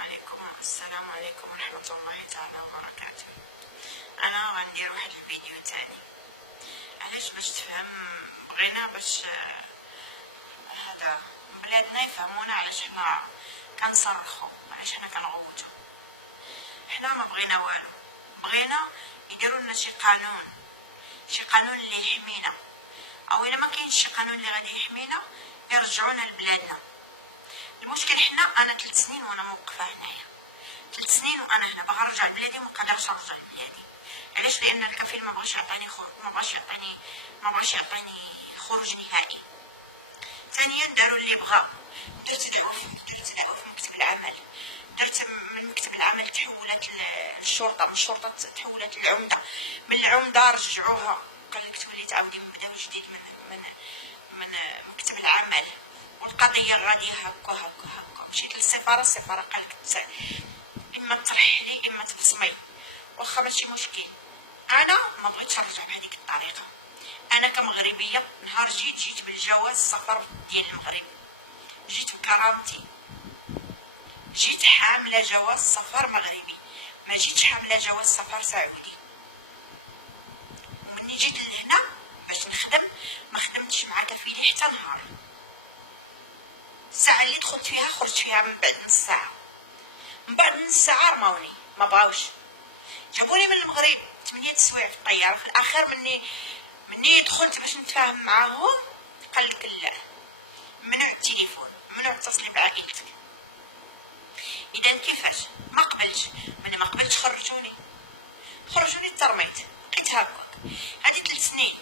السلام عليكم ورحمة الله تعالى وبركاته. أنا غندير واحد الفيديو تاني علاش باش تفهم بغينا باش هذا بلادنا يفهمونا علاش حنا كنصرخو، علاش حنا كنغوتو. حنا ما بغينا والو، بغينا يديروا لنا شي قانون اللي يحمينا، او الا ما كاينش شي قانون اللي غادي يحمينا يرجعونا لبلادنا. المشكل حنا انا 3 سنين وانا موقفه هنايا، 3 سنين وانا هنا باغا نرجع لبلادي وما قادرش نرجع لبلادي. علاش؟ لان الكفيل ما بغاش يعطيني خروج نهائي. ثانيا داروا اللي بغا، درت دعوه في مكتب العمل، درت من مكتب العمل تحولت للشرطه، من الشرطه تحولت للعمده، من العمده رجعوها، قال لك تولي تعاودي نبداو جديد من مكتب العمل. والقضيه غاديه هكا. مشيت للسفاره، السفاره قالت اما ترحلي اما تبصمي، واخا ماشي مشكل. انا ما بغيتش نرجع بهذيك الطريقه. انا كمغربيه نهار جيت بالجواز السفر ديال المغرب، جيت بكرامتي، جيت حامله جواز سفر مغربي، ما جيتش حامله جواز سفر سعودي. ومني جيت لهنا باش نخدم ما خدمتش مع كفيلي حتى نهار. الساعه اللي دخلت فيها خرجت فيها من بعد نص ساعه، من بعد نص ساعه رماوني، ما بغاوش. جابوني من المغرب 8 سوايع في الطياره. في الاخير مني دخلت باش نتفاهم معاهم، قال لك لا، ممنوع التليفون، ممنوع اتصلي بعائلتك. اذا كيفاش؟ ما قبلتش. مني ما قبلتش خرجوني ترميت، بقيت هكاك. هذه 3 سنين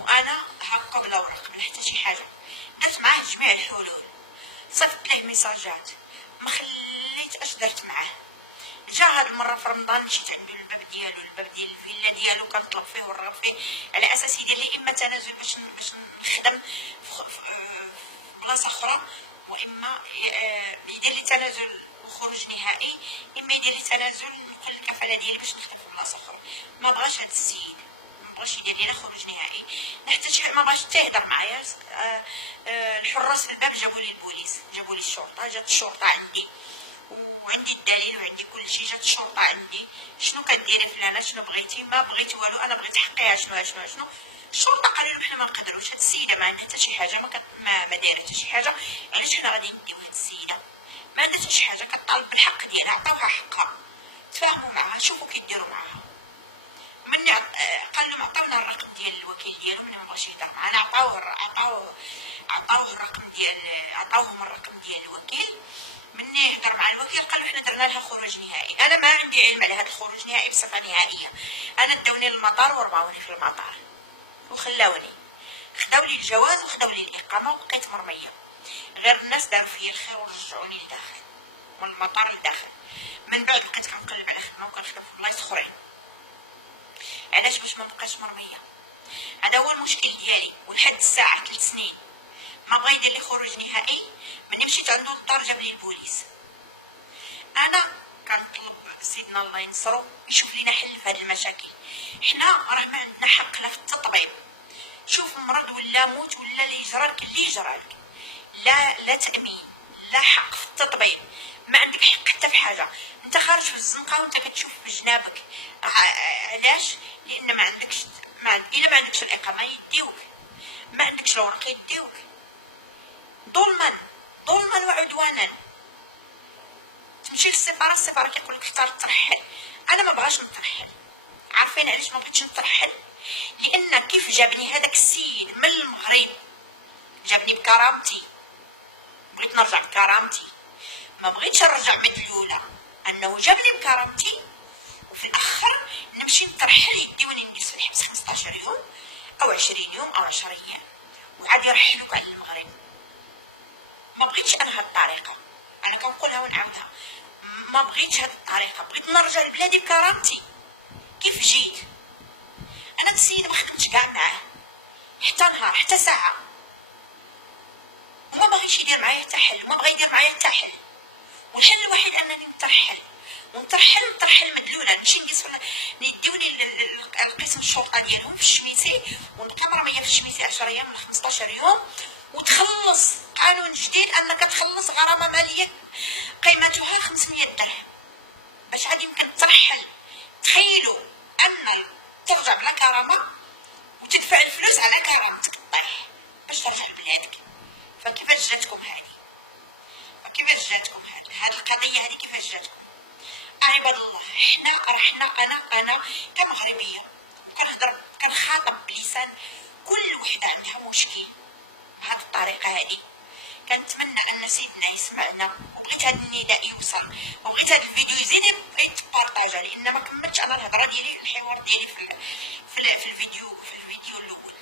وانا هكا بلا ورق بلا حتى شي حاجه. درت معاه جميع الحلول، صيفط ليه ميساجات، ما خليت اش درت معاه. جا هاد المره في رمضان مشيت عنده الباب ديال الفيلا ديالو، كنطلب فيه ونرغب فيه على اساس يدير لي اما تنازل باش نخدم في بلاصه اخرى، واما يدير لي تنازل وخروج نهائي، اما يدير لي تنازل نقل الكفاله ديالي باش نخدم في بلاصه اخرى. ما بغاش هاد السيد، ما بغاش يدير لي لا خروج نهائي حتى شي، ما بغاش حتى يهضر معايا. الحراس في الباب جابوا لي البوليس، جابوا لي الشرطه، جات الشرطه عندي وعندي الدليل وعندي كل شيء. جات الشرطه عندي، شنو كديري فلانه، شنو بغيتي؟ ما بغيت والو، انا بغيت حقيها. شنو الشرطه قالوا لهم حنا ما نقدروش، هاد السيده ما عندها حتى شي حاجه، ما دايره حتى شي حاجه، علاش حنا غادي نديو هاد السيده؟ ما عندها حتى شي حاجه، كطالب بالحق ديالها، عطاوها حقها، تفاهموا معاها، شوفوا كيديروا معاها. مني قال لهم عطاونا الرقم ديال الوكيل ديالو، مني ما بغاش يهضر معنا، عطاوهم الرقم ديال الوكيل. مني هضر مع الوكيل قال له حنا درنا لها خروج نهائي. انا ما عندي علم على هذا الخروج النهائي بصفه نهائيه. انا داوني للمطار ورماوني في المطار وخلاوني، خداو لي الجواز وخداو لي الاقامه وبقيت مرميه. غير الناس داروا فيا الخير ورجعوني لداخل من المطار لداخل. من بعد بقيت كنقلب على خدمه وكنخدم في بلايص اخرين. علاش؟ باش ما نبقاش مرميه. هذا هو المشكل ديالي. ولحد الساعه 3 سنين ما بغا يدير لي خروج نهائي. مني مشيت عنده للدار جاب لي البوليس. انا كنطلب سيدنا الله ينصرو يشوف لينا حل في هذه المشاكل. حنا راه ما عندنا حق لا في التطبيب، شوف مرض ولا موت ولا اللي يجرالك لا تامين، لا حق في التطبيب، ما عندك حق حتى في حاجه. انت خارج في الزنقه وانت كتشوف بجنابك. علاش؟ لان ما عندكش الا ما عندكش الاقامه يديوك، ما عندكش الورق يديوك، ظلما وعدوانا. تمشي للسفاره كيقول لك اختار ترحل. انا ما بغاش نترحل. عارفين علاش ما بغيتش نترحل؟ لان كيف جابني هذاك السيد من المغرب، جابني بكرامتي، بغيت نرجع بكرامتي، ما بغيتش نرجع مدلوله. انه جابني بكرامتي وفي الاخر نمشي نترحل، يديوني نجلس في الحبس 15 يوم او 20 يوم او 10 ايام وعاد يرحلوك على المغرب. ما بغيتش انا هاد الطريقه، انا كنقولها ونعاودها، ما بغيتش هاد الطريقه. بغيت نرجع لبلادي بكرامتي كيف جيت. انا السيد ما خدمتش كاع معاه حتى نهار حتى ساعه، وما بغيش يدير معايا حتى حل، وما بغى يدير معايا حتى حل. والحل الوحيد انني نترحل مدلوله، نمشي نجلس يديوني لقسم الشرطه ديالهم في الشميسي ونبقى مرميه في الشميسي 10 ايام ولا 15 يوم وتخلص قانون جديد انك تخلص غرامه ماليه قيمتها 500 درهم باش عاد يمكن ترحل. تخيلوا ان ترجع بلا كرامه وتدفع الفلوس على كرامتك طيح باش ترجع لبلادك. فكيفاش جاتكم هذه؟ فكيفاش جاتكم هذه القضيه هذه؟ كيفاش جاتكم عباد الله؟ انا كمغربيه كنهضر كنخاطب بلسان كل وحده عندها مشكل بهذه الطريقه هذه. كنتمنى ان سيدنا يسمعنا، وبغيت هذا النداء يوصل، وبغيت هذا الفيديو يزيد بغيت تبارطاجا، لان ما كملتش انا الهضره ديالي الحوار ديالي في الفيديو الاول.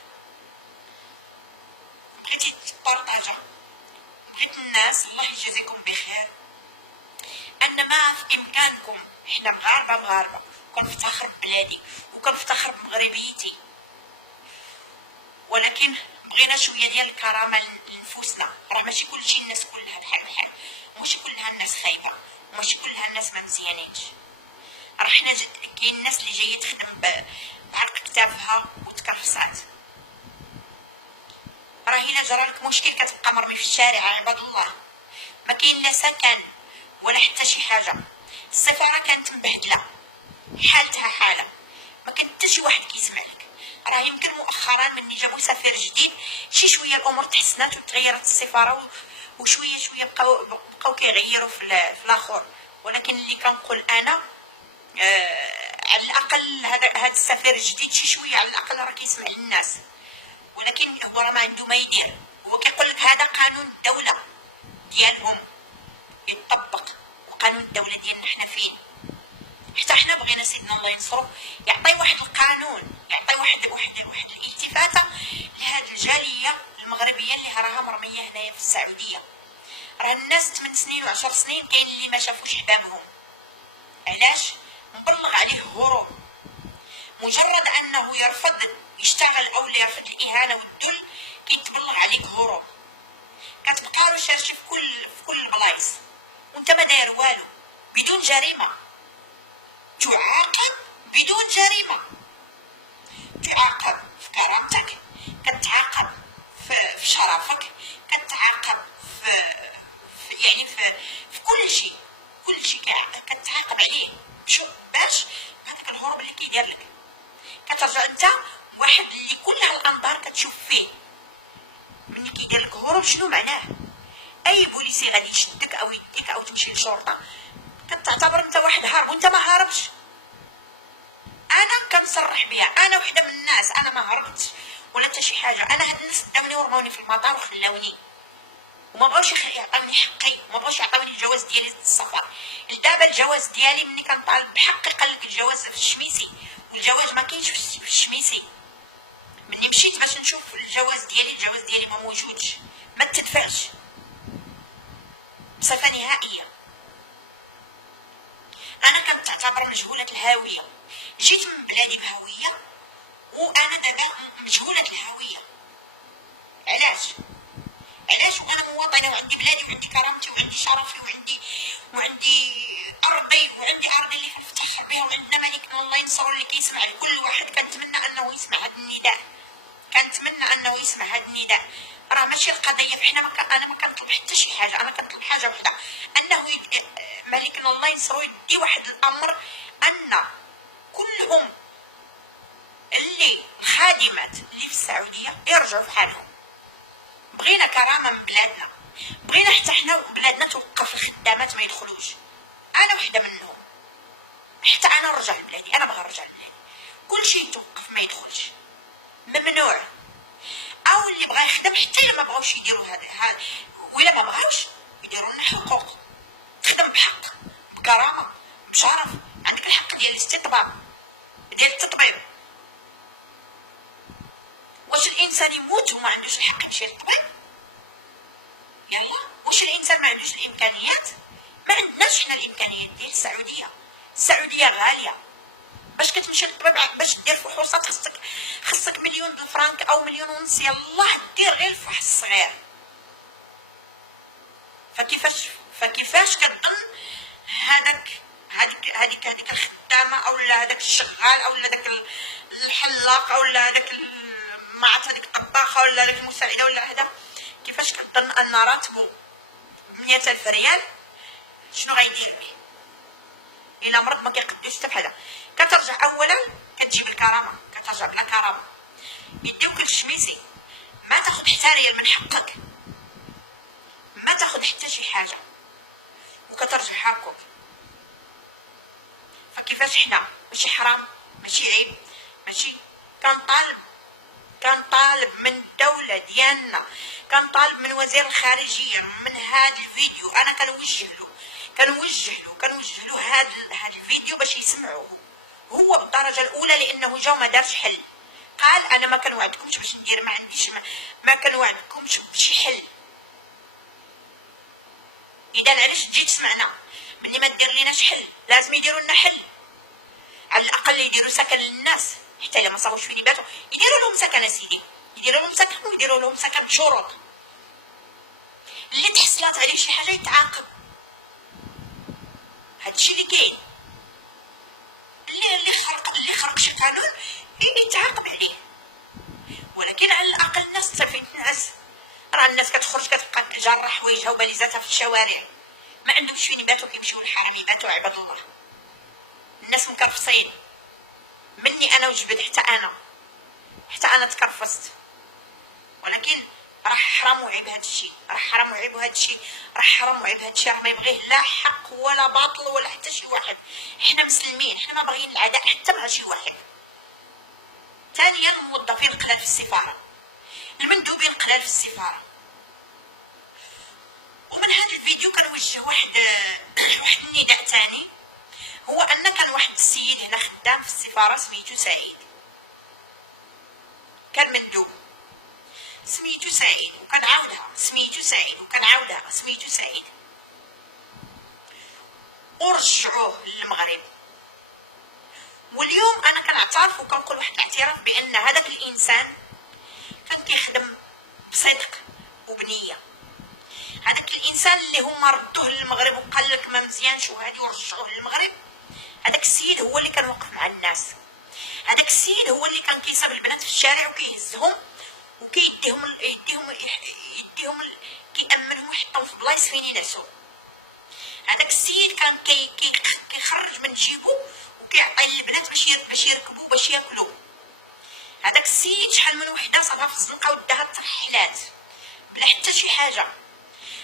بغيتي تبارطاجا، بغيت الناس الله يجازيكم بخير ان ما في امكانكم. حنا مغاربه كنفتخر ببلادي وكنفتخر بمغربيتي، ولكن بغينا شويه ديال الكرامه لنفوسنا. راه ماشي كلشي الناس كلها بحال، ماشي كلها الناس خايبه، وماشي كلها الناس ما مزيانينش. راه حنا كاين الناس اللي جايه تخدم بعرق كتافها وتكرفصات. راه الا جرالك مشكل كتبقى مرمي في الشارع عباد الله، ما كاين لا سكن ولا حتى شي حاجه. السفاره كانت مبهدله حالتها حاله، ما كان حتى شي واحد كيسمع لك. راه يمكن مؤخرا مني جابوا سفير جديد شي شويه الامور تحسنات وتغيرت السفاره وشويه بقاو كيغيروا في الاخر. ولكن اللي كنقول انا على الاقل هذا السفير الجديد شي شويه على الاقل راه كيسمع للناس، ولكن هو راه ما عنده ما يدير. هو كيقول لك هذا قانون الدوله ديالهم يطبق، وقانون الدوله ديالنا حنا فين؟ حتى حنا بغينا سيدنا الله ينصرو يعطي واحد القانون، يعطي واحد الالتفاته لهذه الجاليه المغربيه اللي راها مرميه هنايا في السعوديه. راه الناس 8 سنين و10 سنين كاين اللي ما شافوش حبابهم. علاش؟ مبلغ عليه هروب. مجرد انه يرفض يشتغل او يرفض الاهانه والذل كيتبلغ عليك هروب. كتبقى رشاشي في كل البلايص وانت ما داير والو، بدون جريمه. تعاقب بدون جريمه، تعاقب في كرامتك، كتعاقب في شرفك، كتعاقب في كل شيء كتعاقب عليه. باش هذاك الهروب اللي كيدير لك كترجع انت واحد اللي كل هالانظار كتشوف فيه. ملي كيدير لك هروب شنو معناه؟ اي بوليسي غادي يشدك او يديك او تمشي للشرطه كتعتبر انت واحد هارب وانت ما هاربش. انا كنصرح بها، انا وحده من الناس، انا ما هربتش ولا حتى شي حاجه. انا هاد الناس داوني ورموني في المطار وخلاوني، وما بغاوش يعطوني حقي، وما بغاوش يعطوني الجواز ديالي للسفر. دابا الجواز ديالي ملي كنطالب بحقي قال لك الجواز في الشميسي، والجواز ما كاينش في الشميسي. ملي مشيت باش نشوف الجواز ديالي ما موجودش، ما تدفعش بصفه نهائيه. انا كنت تعتبر مجهوله الهويه، جيت من بلادي بهويه وانا دابا مجهوله الهويه. علاش وانا مواطنه وعندي بلادي وعندي كرامتي وعندي شرفي وعندي ارضي اللي كنفتخر بها، وعندنا ملك الله ينصر اللي كيسمع لكل واحد. كنتمنى انه يسمع هذا النداء، راه ماشي القضيه حنا انا ما كنطلب حتى شي حاجه، انا كنطلب حاجه وحده، انه ملك الله ينصرو يدي واحد الامر ان كلهم اللي الخادمات اللي في السعوديه يرجعوا في حالهم. بغينا كرامه من بلادنا، بغينا حتى حنا بلادنا توقف الخدامات ما يدخلوش. انا وحده منهم، حتى انا نرجع لبلادي، انا بغا نرجع لبلادي. كل شيء يتوقف ما يدخلش، ممنوع. او اللي بغا يخدم حتى ما بغاوش يديروا هذا ولا ما بغاوش يديروا لنا حقوق. تخدم بحق بكرامه بشرف، عندك الحق ديال الاستطباب ديال التطبيب. واش الانسان يموت وما عندوش الحق يمشي للطبيب؟ يلا واش الانسان ما عندوش الامكانيات؟ ما عندناش حنا الامكانيات ديال السعوديه غاليه. باش كتمشي للطبيب باش دير فحوصات خصك مليون الفرنك او مليون ونص، يلاه دير غير الفحص الصغير. فكيفاش كتظن هذيك الخدامه او هذاك الشغال او هذاك الحلاق او هذاك ما عرفت هذيك الطباخه ولا هذيك المساعده ولا هذا كيفاش كتظن ان راتبو 100,000 ريال شنو غيدير به؟ الا مرض ما كيقدوش حتى بحال. كترجع اولا كتجيب الكرامه، كترجع بلا كرامه، يديوك الشميسي، ما تاخذ حتى ريال من حقك، ما تاخذ حتى شي حاجه، وكترجع هاكوك. فكيفاش حنا ماشي حرام، ماشي عيب، ماشي كنطالب من الدوله ديالنا، كنطالب من وزير الخارجيه من هذا الفيديو. انا كنوجه له هذا الفيديو باش يسمعوه هو بالدرجه الاولى، لانه جا وما دارش حل. قال انا ما كنوعدكمش باش ندير، ما عنديش، ما كنوعدكمش بشي حل. اذا علاش تجي تسمعنا ملي ما دير ليناش حل؟ لازم يديروا لنا حل، على الاقل يديروا سكن للناس، حتى الا ما صابوش فين يباتوا يديروا لهم سكن اسيدي، يديروا لهم سكن، ويديروا لهم سكن بشروط. اللي تحصلات عليه شي حاجه يتعاقب، هادشي اللي كاين. اللي خرق شي قانون يتعاقب عليه، ولكن على الاقل الناس فين تنعس. راه الناس كتخرج كتبقى جاره حوايجها وباليزاتها في الشوارع، ما عندهمش فين يباتوا، كيمشيو للحرم يباتوا. عباد الله، الناس مكرفصين مني انا وجبد، حتى انا تكرفصت. ولكن راه حرام وعيب هذا الشيء، راه حرام وعيب هذا الشيء، راه ما يبغيه لا حق ولا باطل ولا حتى شي واحد. حنا مسلمين، حنا ما باغيين العداء حتى مع شي واحد. ثانيا الموظفين القلال في السفاره، المندوبين القلال في السفاره. ومن هذا الفيديو كنوجه واحد النداء ثاني، هو ان كان واحد السيد هنا خدام في السفاره سميتو سعيد، كان مندوب سميتو سعيد، وكنعاودها سميتو سعيد، ورجعوه للمغرب. واليوم انا كنعترف وكنقول واحد الاعتراف بان هذاك الانسان كان كيخدم بصدق وبنيه. هذاك الانسان اللي هما ردوه للمغرب وقال لك ما مزيانش وهادي ورجعوه للمغرب، هذاك السيد هو اللي كان واقف مع الناس، هذاك السيد هو اللي كان كيصاب البنات في الشارع وكيهزهم وكيديهم كيأمنهم ويحطهم في بلايص فين ينعسوا. هذاك السيد كان كيخرج من جيبو وكيعطي للبنات باش يركبوا باش ياكلوا. هذاك السيد شحال من وحده صابها في الزنقه وداها ترحلات بلا حتى شي حاجه.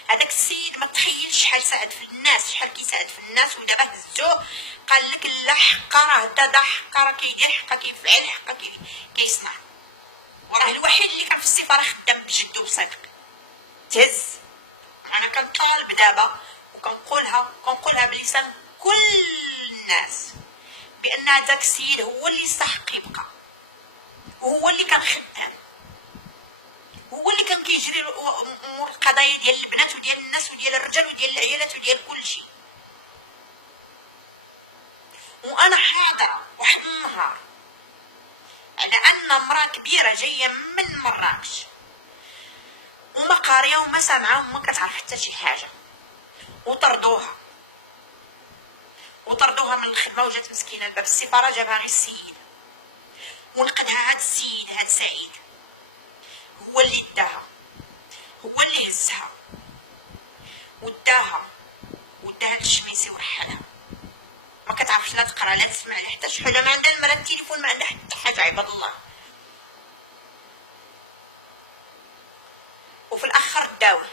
هذاك السيد ما تخيلش شحال ساعد في الناس، شحال كيساعد في الناس، ودابا هزوه قال لك لا حقه، راه دا حقه، راه كيدير حقه، كيفعل حقه، كيصنع. وراه الوحيد اللي كان في السفاره خدام بجد وبصدق. تهز. انا كنطالب دابا وكنقولها بلسان كل الناس بان هذاك السيد هو اللي يستحق يبقى، وهو اللي كان خدام، هو اللي كان كيجري امور القضايا ديال البنات وديال الناس وديال الرجال وديال العيالات وديال كل شيء. وانا حاضره واحد النهار على ان امراه كبيره جايه من مراكش وما قاريه وما سامعه وما كتعرف حتى شي حاجه، وطردوها من الخدمه، وجات مسكينه لباب السفاره جابها غير السيد، ونقدها هاد السيد هاد سعيد هو اللي داها، هو اللي هزها وداها للشميسي ورحلها. ما كتعرفش لا تقرا لا تسمع لا حتى شي حاجه، ما عندها نمره التليفون، ما عندها حتى حاجه. عباد الله. وفي الاخر داوه.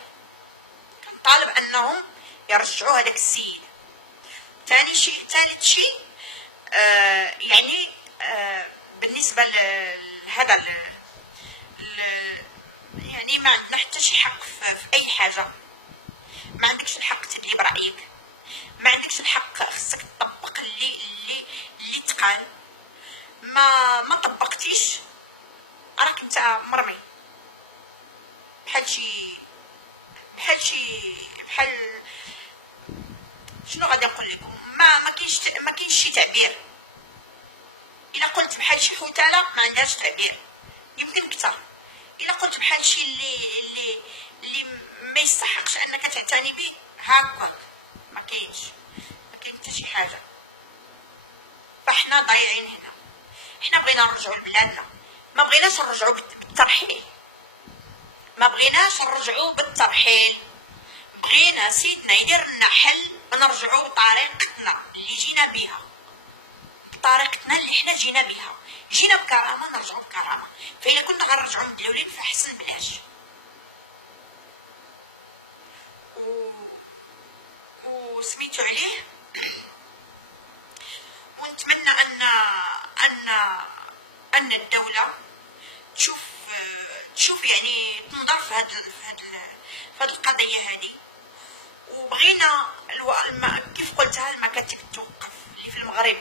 كنطالب انهم يرجعوا هذاك السيد. ثالث شيء يعني بالنسبه لهذا يعني ما عندنا حتى شي حق في اي حاجه. ما عندكش الحق تدلي برايك، ما عندكش الحق، خصك تطبق اللي تقال. ما طبقتيش راك انت مرمي بحال شنو غادي نقول لكم، ما كاينش شي تعبير. الا قلت بحال شي حوتاله ما عندهاش تعبير، يمكن كثر. الا قلت بحال شي اللي ما يستحقش انك تعتني به هكاك، ما كاين حتى شي حاجه. فاحنا ضايعين هنا. احنا بغينا نرجعوا لبلادنا، ما بغيناش نرجعوا بالترحيل، ما بغيناش نرجعوا بالترحيل، بغينا سيدنا يدير لنا حل ونرجعوا بطريقتنا اللي جينا بها، بطريقتنا اللي حنا جينا بها، جينا بكرامه نرجعوا بكرامه. فإلا كنا غنرجعوا مدلولين فاحسن بلاش. وسميتو عليه، ونتمنى ان الدوله تشوف يعني تنظر في هاد القضيه هذه. وبغينا كيف قلتها المكاتب توقف اللي في المغرب،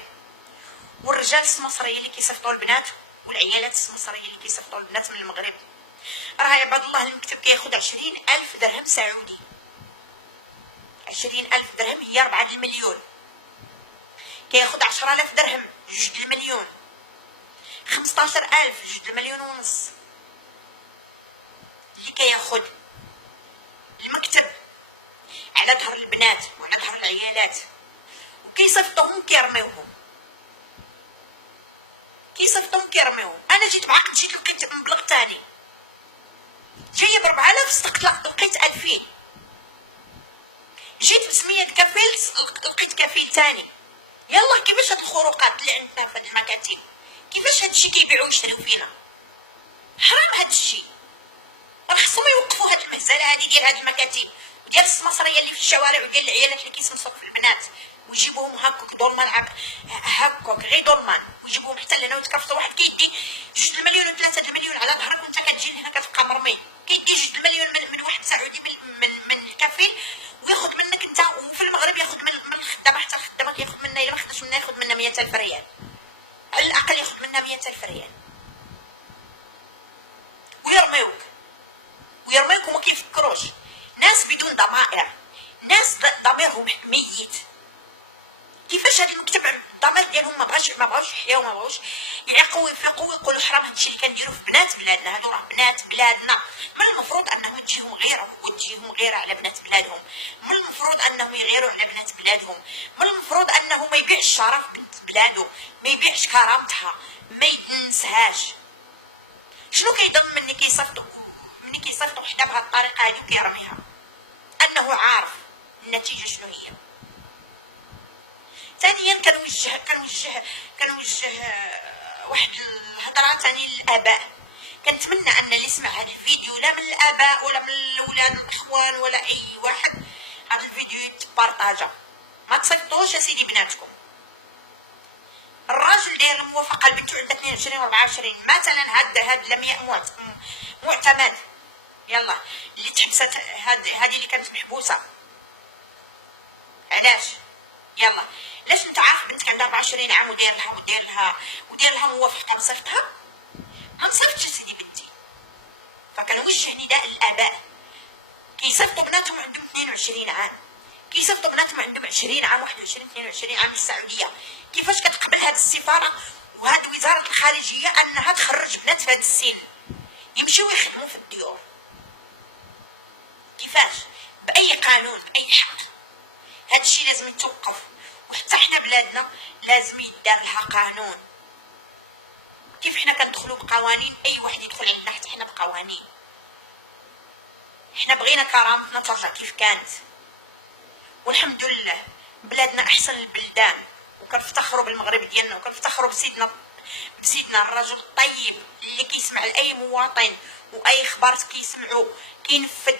والرجال السمسريه اللي كيصيفطوا البنات والعيالات السمسريه اللي كيصيفطوا البنات من المغرب. راه يا عباد الله المكتب كياخد 20,000 درهم سعودي. 20,000 درهم هي 4 المليون، كياخد 10,000 درهم 2 المليون، 15,000 2 المليون ونص اللي كياخد المكتب على ظهر البنات وعلى ظهر العيالات، وكيصيفطوهم كيرميوهم. انا جيت بعقد، جيت لقيت مبلغ تاني، جايه ب 4000 صدقت لقيت 2000. جيت بسمية كفيل لقيت كفيل تاني. يلا كيفاش هاد الخروقات اللي عندنا في هاد المكاتب؟ كيفاش هادشي كيبيعوا ويشريو فينا؟ حرام هادشي. خصهم يوقفوا هاد المهزله هادي ديال هاد المكاتب وديال السمسريه اللي في الشوارع وديال العيالات اللي كيسمسوا في البنات ويجيبوهم هكاك دولمان هكاك غير دولمان، ويجيبوهم حتى لهنا ويتكرفصوا. واحد كيدي 2 المليون و3 المليون على ظهرك وانت كتجي لهنا كتبقى مرمي. كيدي 2 المليون من واحد سعودي من الكفيل وياخذ منك انت. وفي المغرب ياخذ من الخدامه حتى الخدامه كياخذ منها، الا ما خداش منها ياخذ منها 100,000 ريال على الاقل، ياخذ منها 100,000 ريال ويرميوك وما كيفكروش. ناس بدون ضمائر، ناس ضميرهم ميت. كيفاش هاد المكتب الضمير ديالهم ما بغاش يحياو، ما بغاوش يعقوا ويفيقوا ويقولوا حرام هادشي اللي كنديرو في بنات بلادنا. هادو راه بنات بلادنا، من المفروض انهم تجيهم غيره وتجيهم غيره على بنات بلادهم، من المفروض انهم يغيروا على بنات بلادهم، من المفروض انه ما يبيعش شرف بنت بلادو، ما يبيعش كرامتها، ما يدنسهاش. شنو كيظن مني كيصيفطوا وحده بهاد الطريقه هادي وكيرميها؟ انه عارف النتيجه شنو هي. ثانيا كنوجه واحد الهضره ثاني للاباء. كنتمنى ان اللي يسمع هذا الفيديو لا من الاباء ولا من الاولاد الاخوان ولا اي واحد، هذا الفيديو يتبارطاجا. ما تصيفطوش يا سيدي بناتكم. الراجل داير الموافقه لبنته عندها 22 و 24 مثلا، هاد لم معتمد. يلا اللي تحبست هذه اللي كانت محبوسه علاش؟ يلا لاش انت عارف بنتك عندها 24 عام وداير لها موافقه بصيفطها؟ ما نصيفطش سيدي بنتي. فكنوجه نداء للاباء كيصيفطوا بناتهم عندهم 22 عام، كيصيفطوا بناتهم عندهم 20 عام 21 22 عام للسعوديه. كيفاش كتقبل هذه السفاره وهذه وزاره الخارجيه انها تخرج بنات في هذا السن يمشيو يخدموا في الديور؟ كيفاش؟ باي قانون؟ باي حق؟ هذا الشيء لازم يتوقف. وحتى حنا بلادنا لازم يدار لها قانون. كيف حنا كندخلوا بقوانين، اي واحد يدخل عندنا حتى حنا بقوانين. حنا بغينا كرامتنا ترجع كيف كانت، والحمد لله بلادنا احسن البلدان، وكنفتخروا بالمغرب ديالنا، وكنفتخروا بسيدنا الرجل الطيب اللي كيسمع لاي مواطن واي خبر كيسمعو كينفذ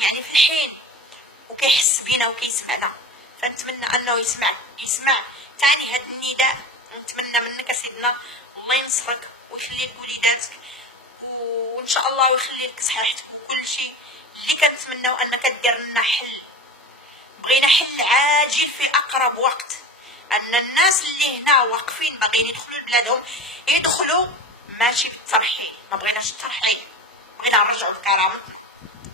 يعني في الحين، وكيحس بينا وكيسمعنا. فنتمنى انه يسمع ثاني هذا النداء. نتمنى منك سيدنا الله ينصرك ويخلي لك وليداتك، وان شاء الله ويخلي لك صحيحتك وكل شيء اللي كنتمناو انك دير لنا حل. بغينا حل عاجل في اقرب وقت، ان الناس اللي هنا واقفين باغيين يدخلوا لبلادهم يدخلوا ماشي بالترحيل. ما بغيناش الترحيل، بغينا نرجعوا بكرامتنا.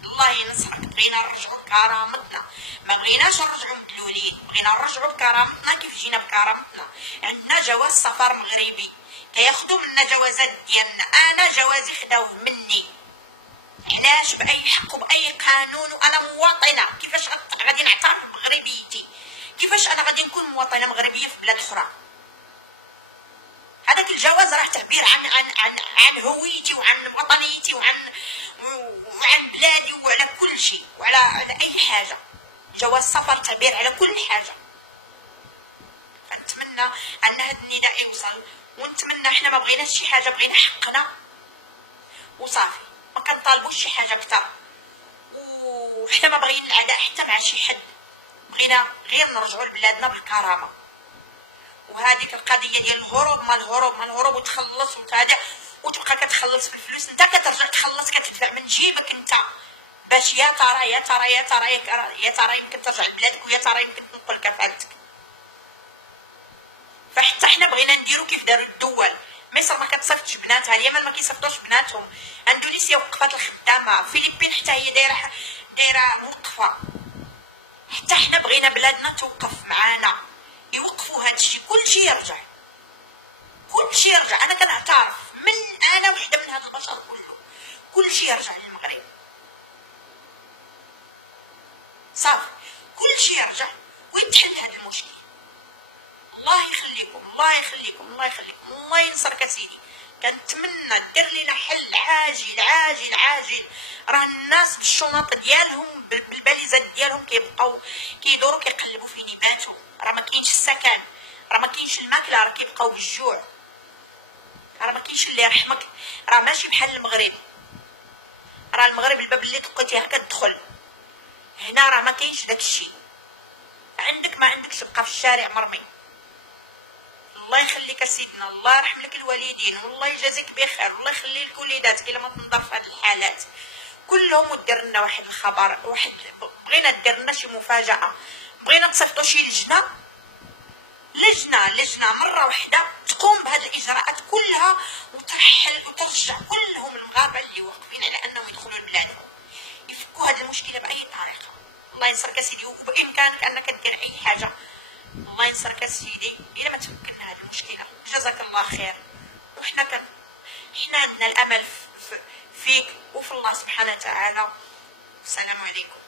الله ينصرك، بغينا نرجعوا بكرامتنا، ما بغيناش نرجعوا مدلولين، بغينا نرجعوا بكرامتنا كيف جينا بكرامتنا. عندنا جواز سفر مغربي كياخذوا منا جوازات ديالنا. انا جوازي خداوه مني، علاش؟ باي حق وباي قانون، وانا مواطنه. كيفاش غادي نعترف بمغربيتي؟ كيفاش انا غادي نكون مواطنه مغربيه في بلاد اخرى؟ هذاك الجواز راه تعبير عن هويتي وعن وطنيتي وعن بلادي وعلى كل شيء وعلى اي حاجه. جواز سفر تعبير على كل حاجه. فنتمنى ان هذا النداء يوصل، ونتمنى احنا ما بغيناش شي حاجه، بغينا حقنا وصافي، ما كنطالبوش شي حاجه اكثر. وحنا ما بغينا العداء حتى مع شي حد، بغينا غير نرجعوا لبلادنا بالكرامه. وهذيك القضيه ديال الهروب ما الهروب وتخلص وهذا، وتبقى كتخلص في الفلوس، انت كترجع تخلص كتدفع من جيبك انت، باش يا ترى يمكن ترجع لبلادك، ويا ترى يمكن تنقل كفالتك. فحتى حنا بغينا نديرو كيف داروا الدول. مصر ما كتصيفطش بناتها، اليمن ما كيصيفطوش بناتهم، اندونيسيا وقفات الخدامه، فيليبين حتى هي دايره موقفه. حتى حنا بغينا بلادنا توقف معانا، يوقفوا هذا الشيء، كل شيء يرجع. انا كنعترف انا وحده من هذا البشر كله، كل شيء يرجع للمغرب صافي، كل شيء يرجع ويتحل هذا المشكل. الله يخليكم الله ينصرك سيدي. كنتمنى دير لينا حل عاجل. راه الناس بالشنط ديالهم بالباليزات ديالهم كيبقاو كيدوروا كيقلبوا فين يباتوا، راه ما كاينش السكن، راه ما كاينش الماكله، راه كيبقاو بالجوع، راه ما كاينش اللي يرحمك. راه ماشي بحال المغرب، راه المغرب الباب اللي دقيتيه كتدخل. هنا راه ما كاينش داكشي، عندك ما عندكش تبقى في الشارع مرمي. الله يخليك سيدنا، الله يرحم لك الوالدين، والله يجازيك بخير، والله يخلي لك وليداتك الا ما تنظر في هذه الحالات كلهم. ودير لنا واحد الخبر، بغينا دير لنا شي مفاجاه، بغينا تصيفطوا شي لجنه مره واحده تقوم بهذه الاجراءات كلها، وترحل وترجع كلهم المغاربه اللي واقفين على انهم يدخلوا لبلادهم، يفكوا هذه المشكله باي طريقه. الله ينصرك سيدي، وبامكانك انك دير اي حاجه. الله ينصرك سيدي الى ما تمكننا هذه المشكله. جزاك الله خير. وحنا حنا عندنا الامل فيك وفي الله سبحانه وتعالى. السلام عليكم.